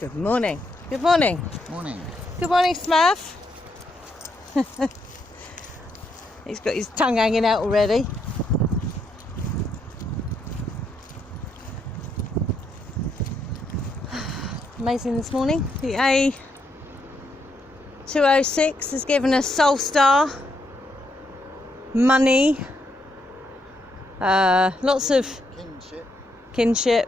Good morning. Good morning. Morning. Good morning, Smurf. He's got his tongue hanging out already. Amazing this morning. The A206 has given us Soul Star, money, lots of kinship.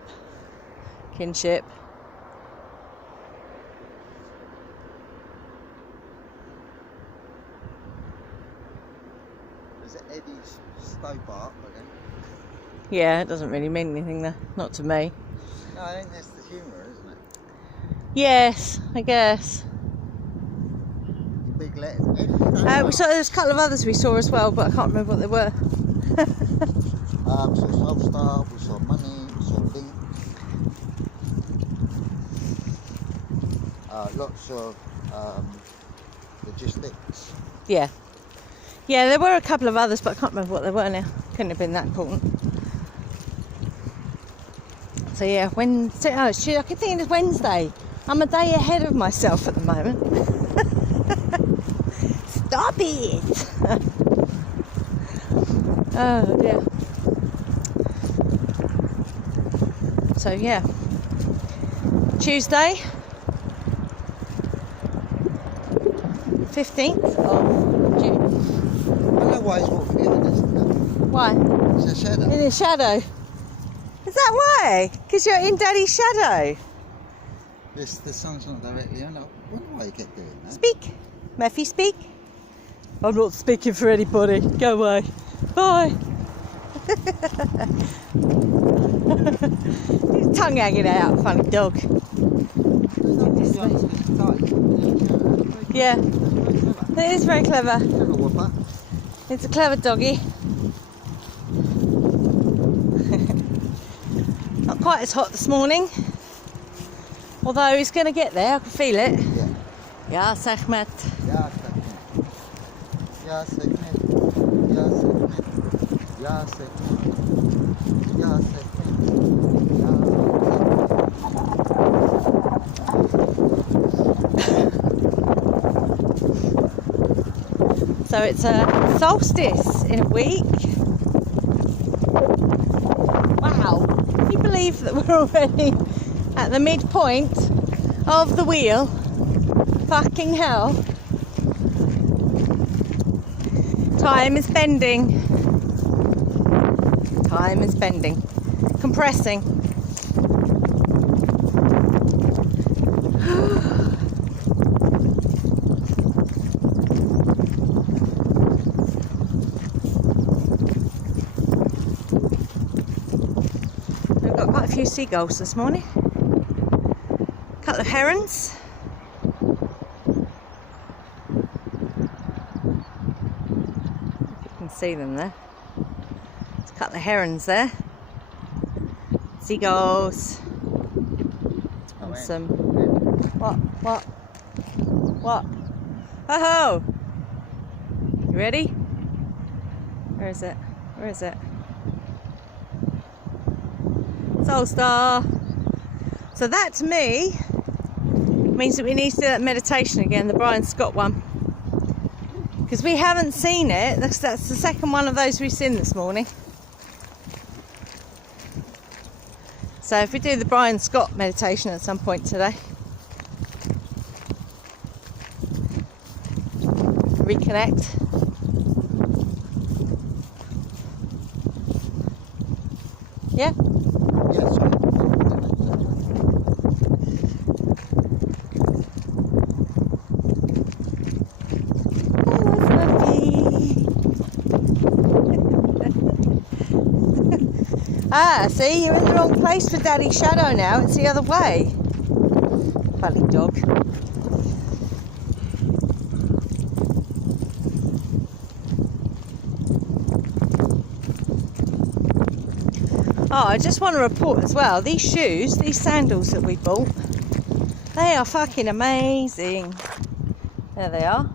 Is it Eddie's Stobart again? Yeah, it doesn't really mean anything though, not to me. No, I think that's the humour, isn't it? Yes, I guess. The big letters. Eddie's Stobart. We saw there's a couple of others we saw as well, but I can't remember what they were. We saw Soul Star, we saw money, we saw link. Lots of logistics. Yeah, there were a couple of others, but I can't remember what they were now. Couldn't have been that important. So yeah, Wednesday. Oh shit! I keep thinking it's Wednesday. I'm a day ahead of myself at the moment. Stop it! Oh dear. So yeah, Tuesday, 15th of June. I know why he's walking behind us. Why? It's a shadow. In his shadow. Is that why? Because you're in Daddy's shadow. The sun's not directly on. I wonder why you kept doing that. Speak. Murphy, speak. I'm not speaking for anybody. Go away. Bye. His tongue hanging out. Funny dog. Yeah. It is very clever. Clever whopper. It's a clever doggy. Not quite as hot this morning. Although he's going to get there. I can feel it. Yeah. Ja, Ahmed. Ja, Segment. Ja, Segment. Ja, Segment. Ja, Segment. Ja, Segment. So it's a solstice in a week. Wow. Can you believe that we're already at the midpoint of the wheel? Fucking hell. Time is bending. Time is bending. Compressing. We've got quite a few seagulls this morning. A couple of herons. See them there. There's a couple of herons there. Seagulls. And some. What? Oh! You ready? Where is it? Soul Star. So that to me means that we need to do that meditation again, the Brian Scott one. Because we haven't seen it. That's the second one of those we've seen this morning. So if we do the Brian Scott meditation at some point today, reconnect. Yeah? Yeah, sorry. Ah, see, you're in the wrong place for Daddy's shadow now. It's the other way. Funny dog. Oh, I just want to report as well, these shoes, these sandals that we bought, they are fucking amazing. There they are.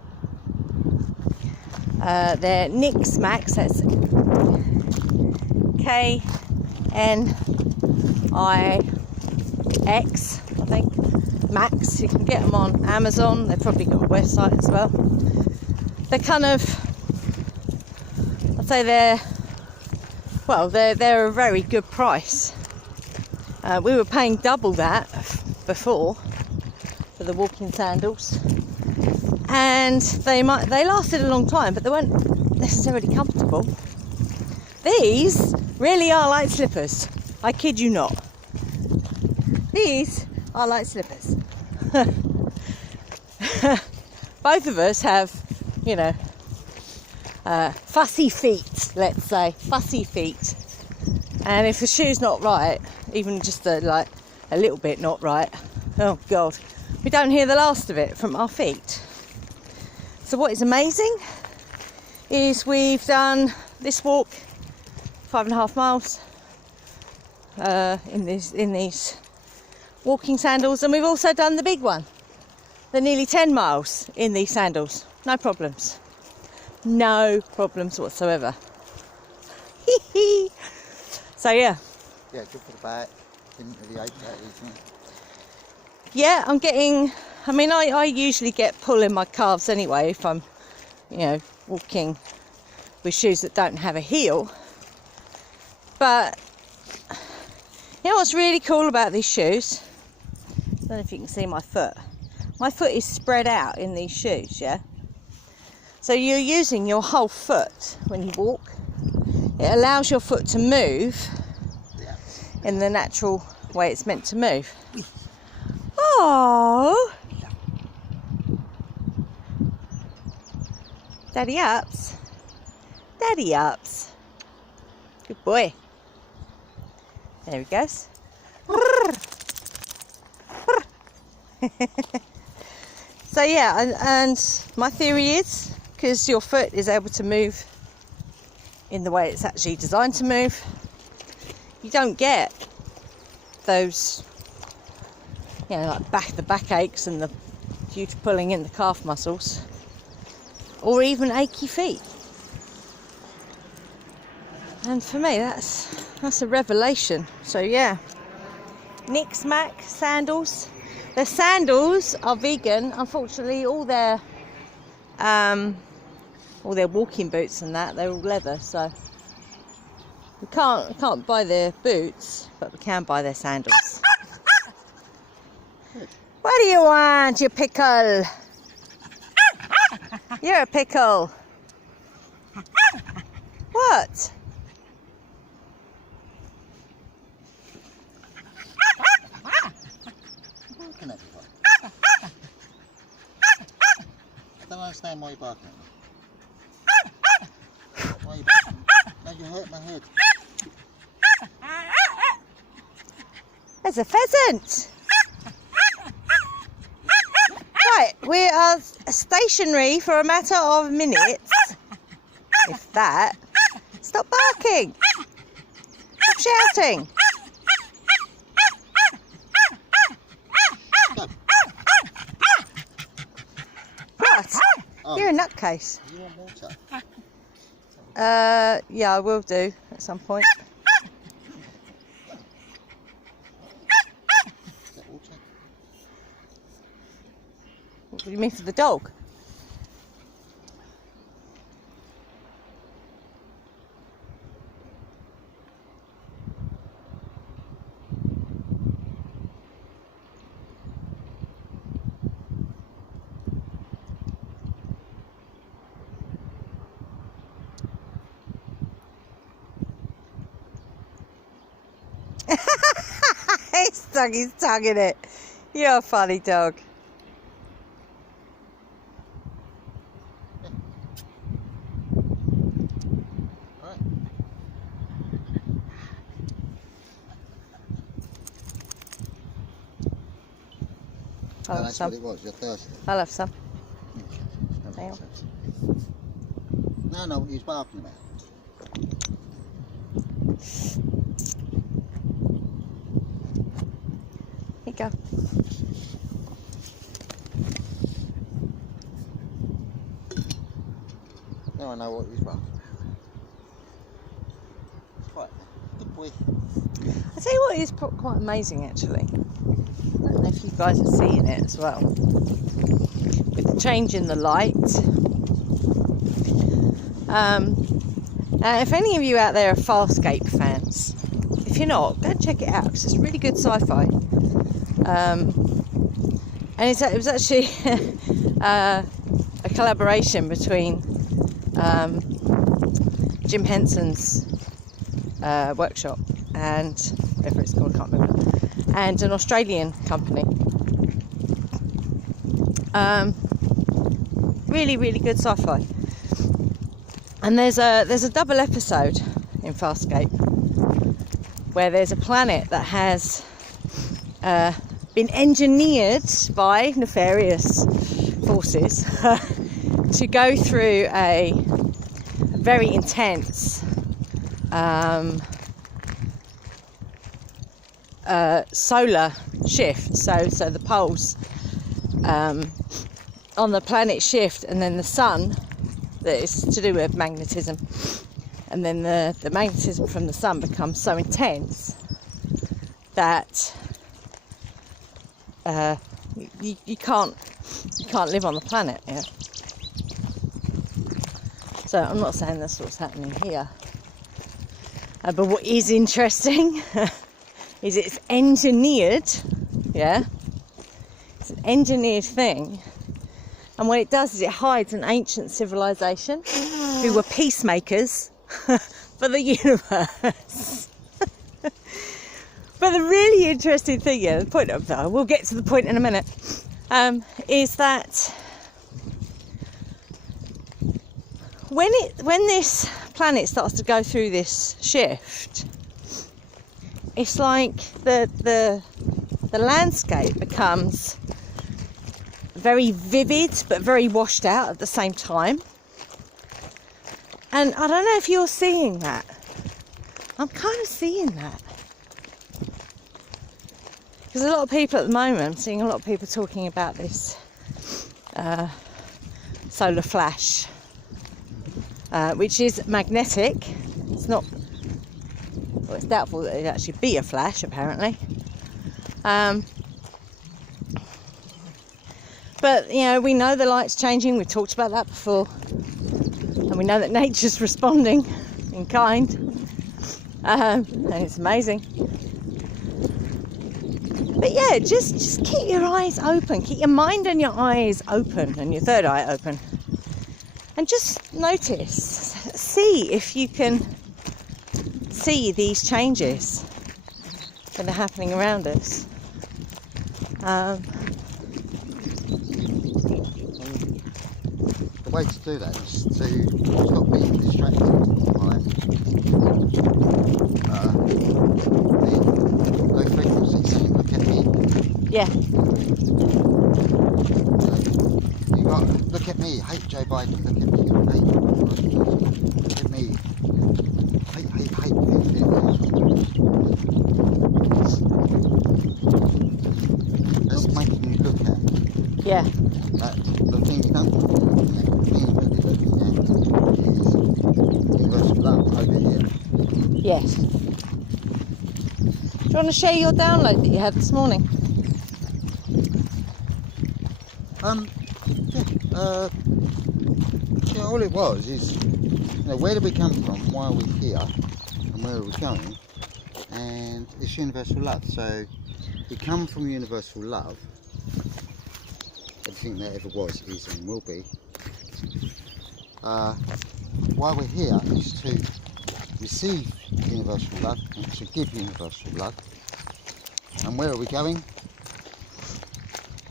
They're Nix Max, that's KNIX, I think. Max. You can get them on Amazon. They've probably got a website as well. They're kind of, I'd say they're a very good price. We were paying double that before for the walking sandals, and they lasted a long time, but they weren't necessarily comfortable. These really are like slippers. I kid you not. These are like slippers. Both of us have, you know, fussy feet, let's say, fussy feet. And if the shoe's not right, even just a little bit not right, oh God, we don't hear the last of it from our feet. So what is amazing is we've done this walk 5.5 miles in these walking sandals, and we've also done the big one, the nearly 10 miles in these sandals. No problems. No problems whatsoever. So yeah. Yeah, good for the back. Didn't really ache that easily. Yeah, I'm getting, I mean, I usually get pull in my calves anyway if I'm, you know, walking with shoes that don't have a heel. But, you know what's really cool about these shoes? I don't know if you can see my foot. My foot is spread out in these shoes, yeah? So you're using your whole foot when you walk. It allows your foot to move in the natural way it's meant to move. Oh, Daddy ups. Daddy ups. Good boy. There he goes. So yeah, and my theory is, because your foot is able to move in the way it's actually designed to move, you don't get those, you know, like the back aches and the huge pulling in the calf muscles, or even achy feet. And for me, that's a revelation. So yeah, Nick's Mac sandals. The sandals are vegan. Unfortunately, all their walking boots and that, they're all leather. So we can't buy their boots, but we can buy their sandals. What do you want, you pickle? You're a pickle. What? Barking at me. I don't understand why you're barking at me. Why are you barking? No, you hurt my head. There's a pheasant. Right, we are stationary for a matter of minutes, if that. Stop barking. Stop shouting. What? Oh. You're a nutcase. You want water? Yeah, I will do at some point. Is that water? What do you mean for the dog? He stuck his tongue in it. You're a funny dog. Alright. I'll have That's some. what it was, you're thirsty. I'll have some. That Hang makes on. sense. No, no, what he's barking about. Here you go. Now I know what he's barking about. Right, good boy. I tell you what is quite amazing actually. I don't know if you guys are seeing it as well. With the change in the light. If any of you out there are Farscape fans, if you're not, go and check it out because it's really good sci-fi. And it was actually a collaboration between Jim Henson's workshop and whatever it's called, I can't remember, and an Australian company. Really, really good sci-fi. And there's a double episode in Farscape where there's a planet that has been engineered by nefarious forces to go through a very intense solar shift. So the poles on the planet shift, and then the sun, that is to do with magnetism, and then the magnetism from the sun becomes so intense that you can't live on the planet. Yeah. So I'm not saying that's what's happening here, but what is interesting is it's engineered. Yeah, it's an engineered thing. And what it does is it hides an ancient civilization who were peacemakers for the universe. But the really interesting thing, yeah, the point of that, we'll get to the point in a minute, is that when this planet starts to go through this shift, it's like the landscape becomes very vivid but very washed out at the same time. And I don't know if you're seeing that. I'm kind of seeing that. Because a lot of people at the moment, I'm seeing a lot of people talking about this solar flash, which is magnetic. It's not, well, it's doubtful that it'd actually be a flash, apparently. But, you know, we know the light's changing. We've talked about that before. And we know that nature's responding in kind. And it's amazing. But yeah, just keep your eyes open. Keep your mind and your eyes open. And your third eye open. And just notice. See if you can see these changes that are happening around us. The way to do that is to stop being distracted by the low frequency saying, look at me. Yeah. You got, look at me, hate Joe Biden, look at me, hate Johnson, look at me, hate. That's making you look at. Yeah. The thing you don't want to look at, the thing you're really looking at is universal love over here. Yes. Do you want to share your download that you had this morning? Yeah, all it was is, you know, where did we come from, why are we here, and where are we going, and it's universal love. So we come from universal love. Everything that ever was, is, and will be. Why we're here is to receive universal love and to give universal love. And where are we going?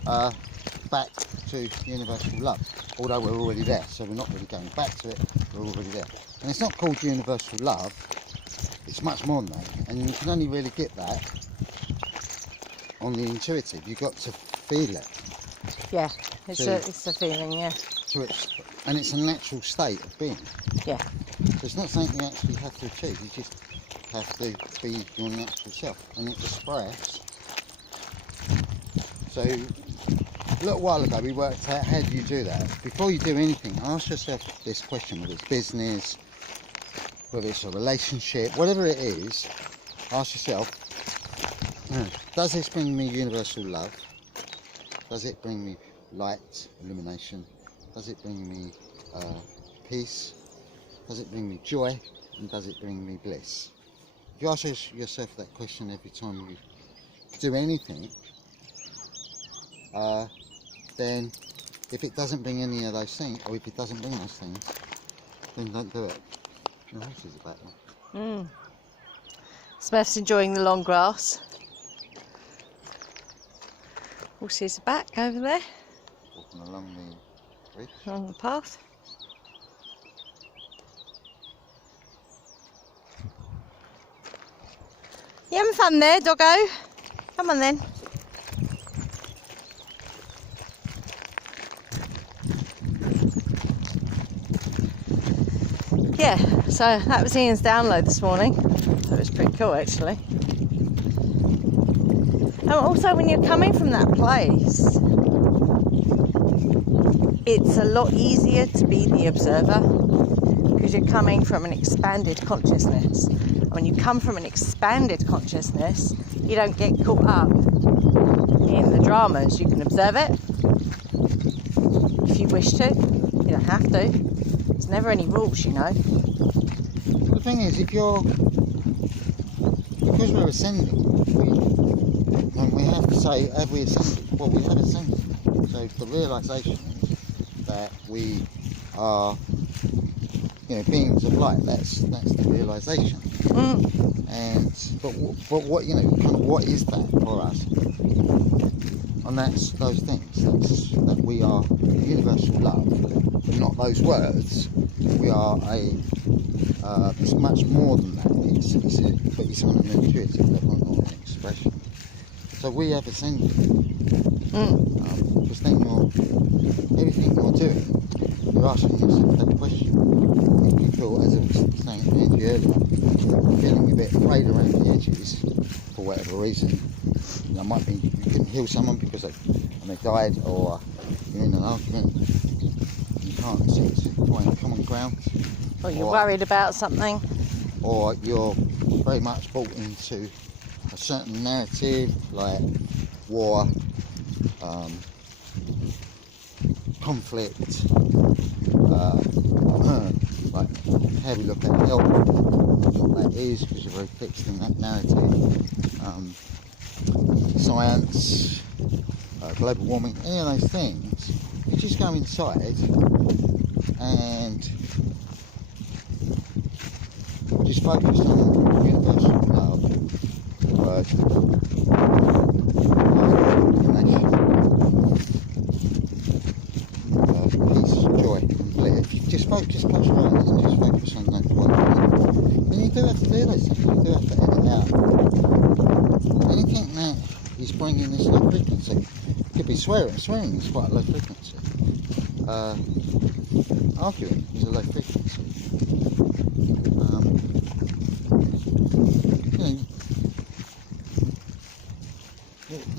Back to universal love. Although we're already there, so we're not really going back to it, we're already there. And it's not called universal love, it's much more than that. And you can only really get that on the intuitive. You've got to feel it. Yeah, it's a feeling, yeah. And it's a natural state of being. Yeah. So it's not something you actually have to achieve, you just have to be your natural self and express. So a little while ago we worked out how do you do that. Before you do anything, ask yourself this question, whether it's business, whether it's a relationship, whatever it is, ask yourself, Does this bring me universal love? Does it bring me light, illumination? Does it bring me peace? Does it bring me joy? And does it bring me bliss? If you ask yourself that question every time you do anything, then if it doesn't bring any of those things, or if it doesn't bring those things, then don't do it. The horse is about that. Smurf's enjoying the long grass. Horses are back over there Walking along the bridge. along the path. You having fun there, doggo? Come on then. Yeah, so that was Ian's download this morning. So it was pretty cool actually. And also when you're coming from that place, it's a lot easier to be the observer because you're coming from an expanded consciousness. And when you come from an expanded consciousness, you don't get caught up in the dramas. You can observe it if you wish to. You don't have to. There's never any rules, you know. Well, the thing is, because we're ascending, we have to say, have we ascended? Well, we have ascended. So the realisation is that we are, beings of light. That's the realisation. And but what what is that for us? And that's those things. That's that we are universal love, but not those words. We are it's much more than that. But it's on an intuitive level, not an expression. So we have ascended. Because then everything you're doing, you're asking yourself that question. If you feel, as I was saying to you earlier, feeling a bit frayed around the edges for whatever reason, might be you couldn't heal someone because they died, or you're in an argument, you can't seem to find common ground. Or you're worried about something. Or you're very much bought into a certain narrative like war, conflict, like how we look at health, what that is, because you're very fixed in that narrative, science, global warming, any of those things. You just go inside and just focus on universal love, word, peace, joy, and bliss. If you just focus, close your eyes and just focus on those words, then you do have to do those things. You do have to edit out anything that is bringing this low frequency. It could be swearing. Swearing is quite a low frequency. Arguing is a low frequency.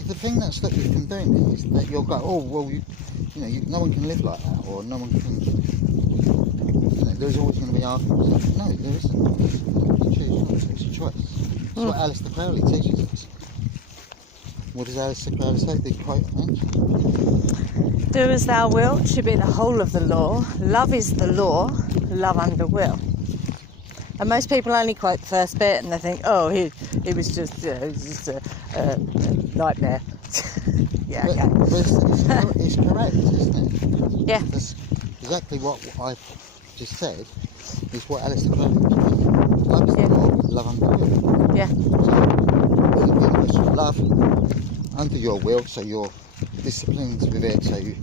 The thing that stops you from doing it is that you'll go, oh well, no one can live like that, or no one can. There's always going to be arguments. No, there isn't. You choose not to. It's a choice. That's what Alistair Crowley teaches us. What does Alistair Crowley say? The quote I mentioned. Do as thou wilt should be the whole of the law. Love is the law. Love under will. And most people only quote the first bit and they think, oh, he was just a nightmare. Yeah, but, okay. But it's correct, isn't it? Yeah. That's exactly what I've just said, is what Alistair Crowley was doing. Love is the law, love under will. Yeah. So, universal love under your will, so you're disciplined with it, so you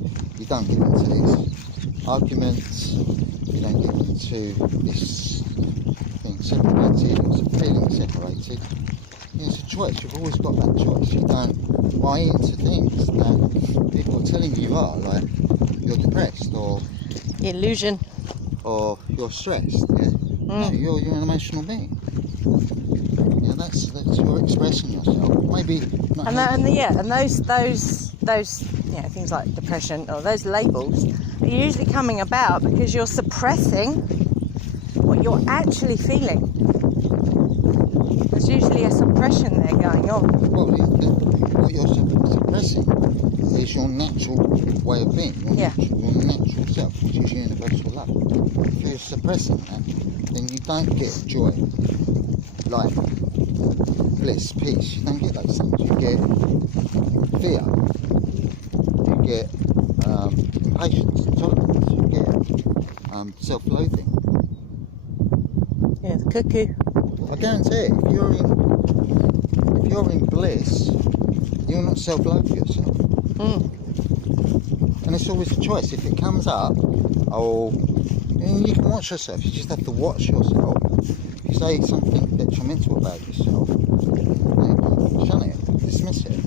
don't get into these arguments, you don't get into this thing separated, or feeling separated. It's a choice. You've always got that choice. You don't buy into things that people are telling you are, like you're depressed or The illusion. Or you're stressed. Yeah? No, you're an emotional being. Yeah, that's you're expressing yourself. Maybe not. And those things like depression or those labels are usually coming about because you're suppressing what you're actually feeling. There's usually a suppression there going going on. Well, what you're suppressing is your natural way of being, your natural self, which is universal love. If you're suppressing that, then you don't get joy, life, bliss, peace. You don't get those things. You get fear. You get impatience, intolerance. You get self-loathing. Yeah, the cuckoo. I guarantee it, if you're in bliss, you'll not self-loathe yourself. And it's always a choice. If it comes up, you can watch yourself. You just have to watch yourself. If you say something detrimental about yourself, shun it, dismiss it.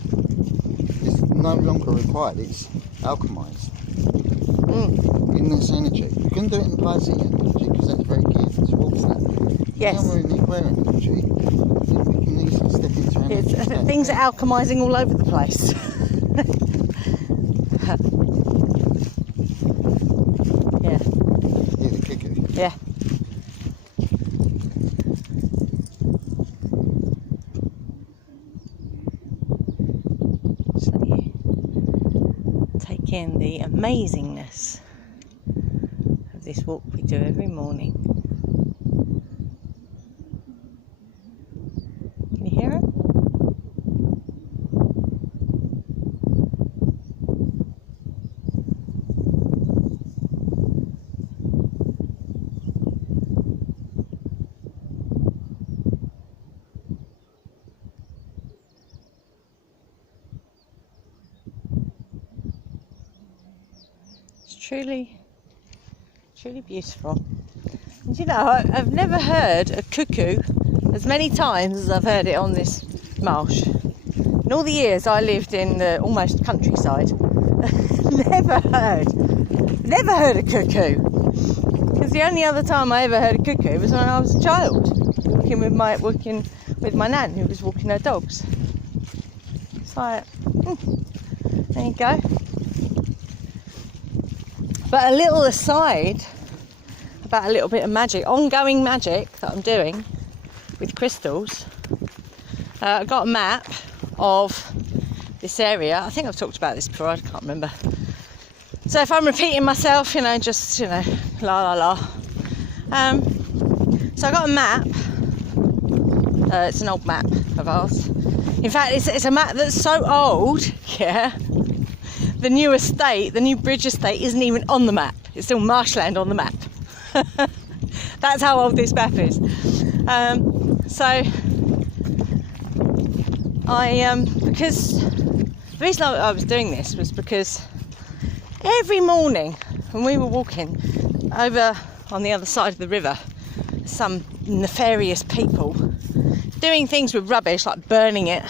It's no longer required. It's alchemized in this energy. You can do it in Piscean energy because that's very geared towards that. Yes. Now we're in the Aquarian energy, we can easily step into energy. Things are alchemizing all over the place. Yeah. Yeah, the cuckoo. Yeah. So you take in the amazingness of this walk we do every morning. Can you hear it? Truly beautiful. And you know, I've never heard a cuckoo as many times as I've heard it on this marsh. In all the years I lived in the almost countryside, never heard a cuckoo. Because the only other time I ever heard a cuckoo was when I was a child, walking with my nan who was walking her dogs. It's like, there you go. But a little aside about a little bit of magic, ongoing magic that I'm doing with crystals. I got a map of this area. I think I've talked about this before, I can't remember. So if I'm repeating myself, just, la la la. So I got a map. It's an old map of ours. In fact, it's a map that's so old, yeah. The new estate, the new bridge estate, isn't even on the map. It's still marshland on the map. That's how old this map is. Because the reason I was doing this was because every morning when we were walking over on the other side of the river, some nefarious people doing things with rubbish, like burning it.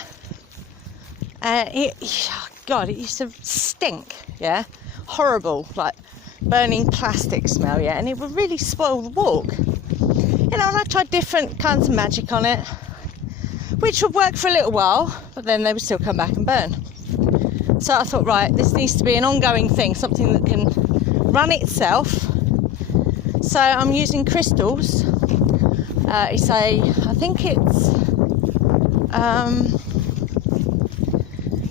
God, it used to stink, yeah? Horrible, like burning plastic smell, yeah? And it would really spoil the walk. And I tried different kinds of magic on it, which would work for a little while, but then they would still come back and burn. So I thought, right, this needs to be an ongoing thing, something that can run itself. So I'm using crystals. I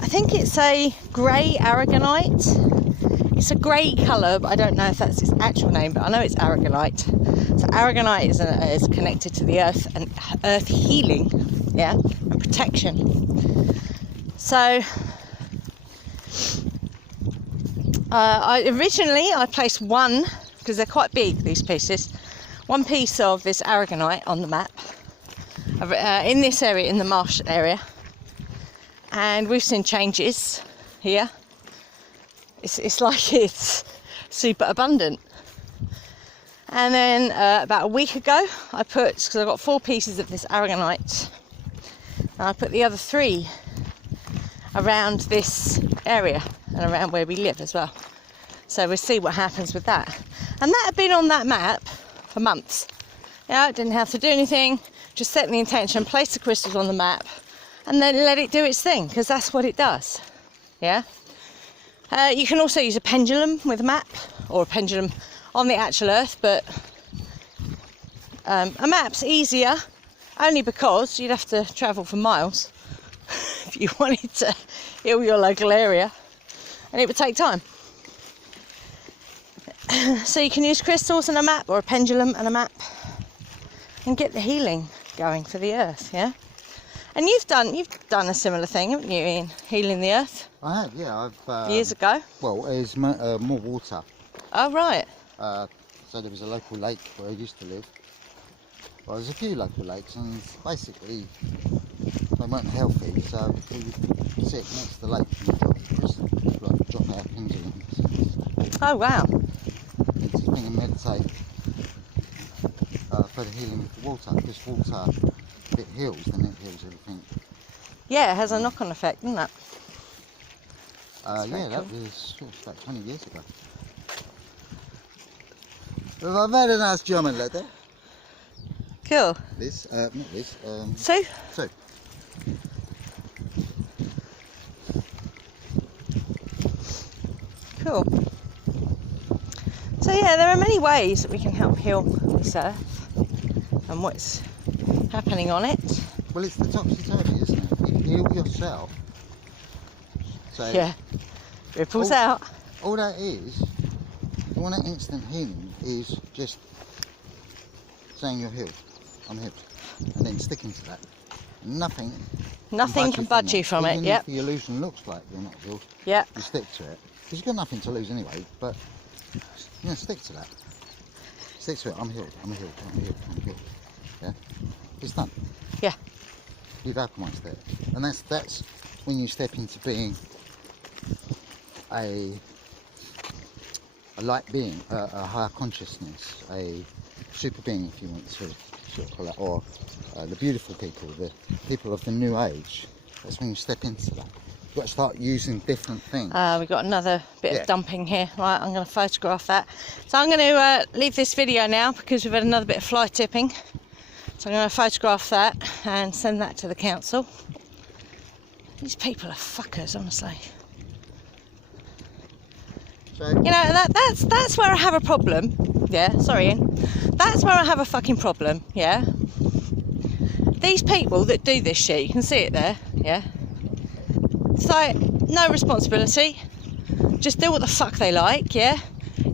think it's a grey aragonite. It's a grey colour, but I don't know if that's its actual name, but I know it's aragonite. So aragonite is connected to the earth and earth healing, yeah, and protection. So I placed one, because they're quite big, these pieces, one piece of this aragonite on the map in this area, in the marsh area. And we've seen changes here. It's like it's super abundant. And then about a week ago, because I got 4 pieces of this aragonite, and I put the other 3 around this area and around where we live as well. So we'll see what happens with that. And that had been on that map for months. Yeah, I didn't have to do anything, just set the intention, place the crystals on the map, and then let it do its thing, because that's what it does. Yeah. You can also use a pendulum with a map, or a pendulum on the actual earth, but a map's easier, only because you'd have to travel for miles. if you wanted to heal your local area, and it would take time. So you can use crystals and a map, or a pendulum and a map, and get the healing going for the earth, yeah? And you've done a similar thing, haven't you, Ian? Healing the earth? I have, yeah. I've years ago? Well, there's more water. Oh, right. So there was a local lake where I used to live. Well, there's a few local lakes, and basically they weren't healthy, so we would sit next to the lake and just drop our pendulums. Oh, wow. Into the thing and meditate for the healing of the water, because water, if it heals, then it heals everything. Yeah, it has a knock-on effect, doesn't it? Yeah, that was about 20 years ago. Well, I've had a nice German letter. Cool. Liz, not Liz. Sue? Sue. Cool. So yeah, there are many ways that we can help heal this earth and what's happening on it. Well, it's the topsy-turvy, isn't it? You heal yourself. So Yeah. Ripples out. All that is, all that instant healing is just saying you're healed. I'm healed. And then sticking to that. Nothing Nothing can budge you from it, Even yep. if the illusion looks like you're not healed, Yep. you stick to it. Because you've got nothing to lose anyway, but you know, stick to that. Stick to it. I'm healed, I'm healed, I'm healed, I'm healed. Yeah? It's done. Yeah. You've alchemised it. And that's when you step into being a light being, a higher consciousness, a super being, if you want to sort of call it, or the beautiful people, the people of the new age. That's when you step into that. You've got to start using different things. We've got another bit of dumping here. Right, I'm going to photograph that. So I'm going to leave this video now because we've had another bit of fly tipping. So I'm going to photograph that and send that to the council. These people are fuckers, honestly. So, You know, that's where I have a problem. Yeah, sorry, Ian. That's where I have a fucking problem, yeah? These people that do this shit, you can see it there, yeah? It's like, no responsibility. Just do what the fuck they like, yeah?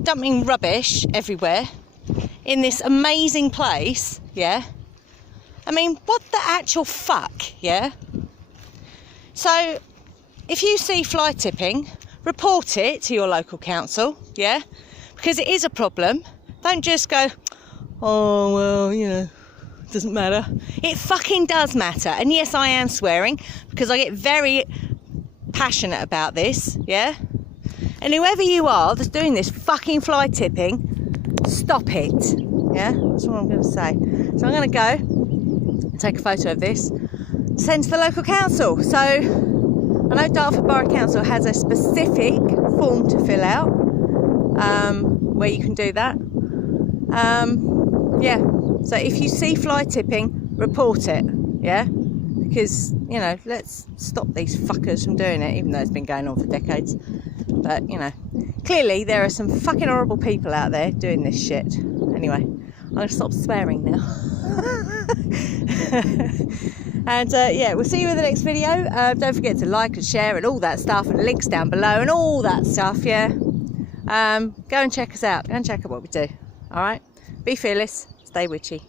Dumping rubbish everywhere in this amazing place, yeah? I mean, what the actual fuck, yeah? So, if you see fly tipping, report it to your local council, yeah? Because it is a problem. Don't just go, oh, well, you know, it doesn't matter. It fucking does matter. And yes, I am swearing because I get very passionate about this, yeah? And whoever you are that's doing this fucking fly tipping, stop it, yeah? That's what I'm going to say. So I'm going to go take a photo of this, send to the local council. So I know Dartford Borough Council has a specific form to fill out where you can do that. Yeah, so if you see fly tipping, report it, yeah? Because, you know, let's stop these fuckers from doing it, even though it's been going on for decades. But, you know, clearly there are some fucking horrible people out there doing this shit. Anyway, I'm going to stop swearing now. And yeah, we'll see you in the next video. Don't forget to like and share and all that stuff, and links down below and all that stuff, yeah? Go and check us out. Go and check out what we do, all right? Be fearless, stay witchy.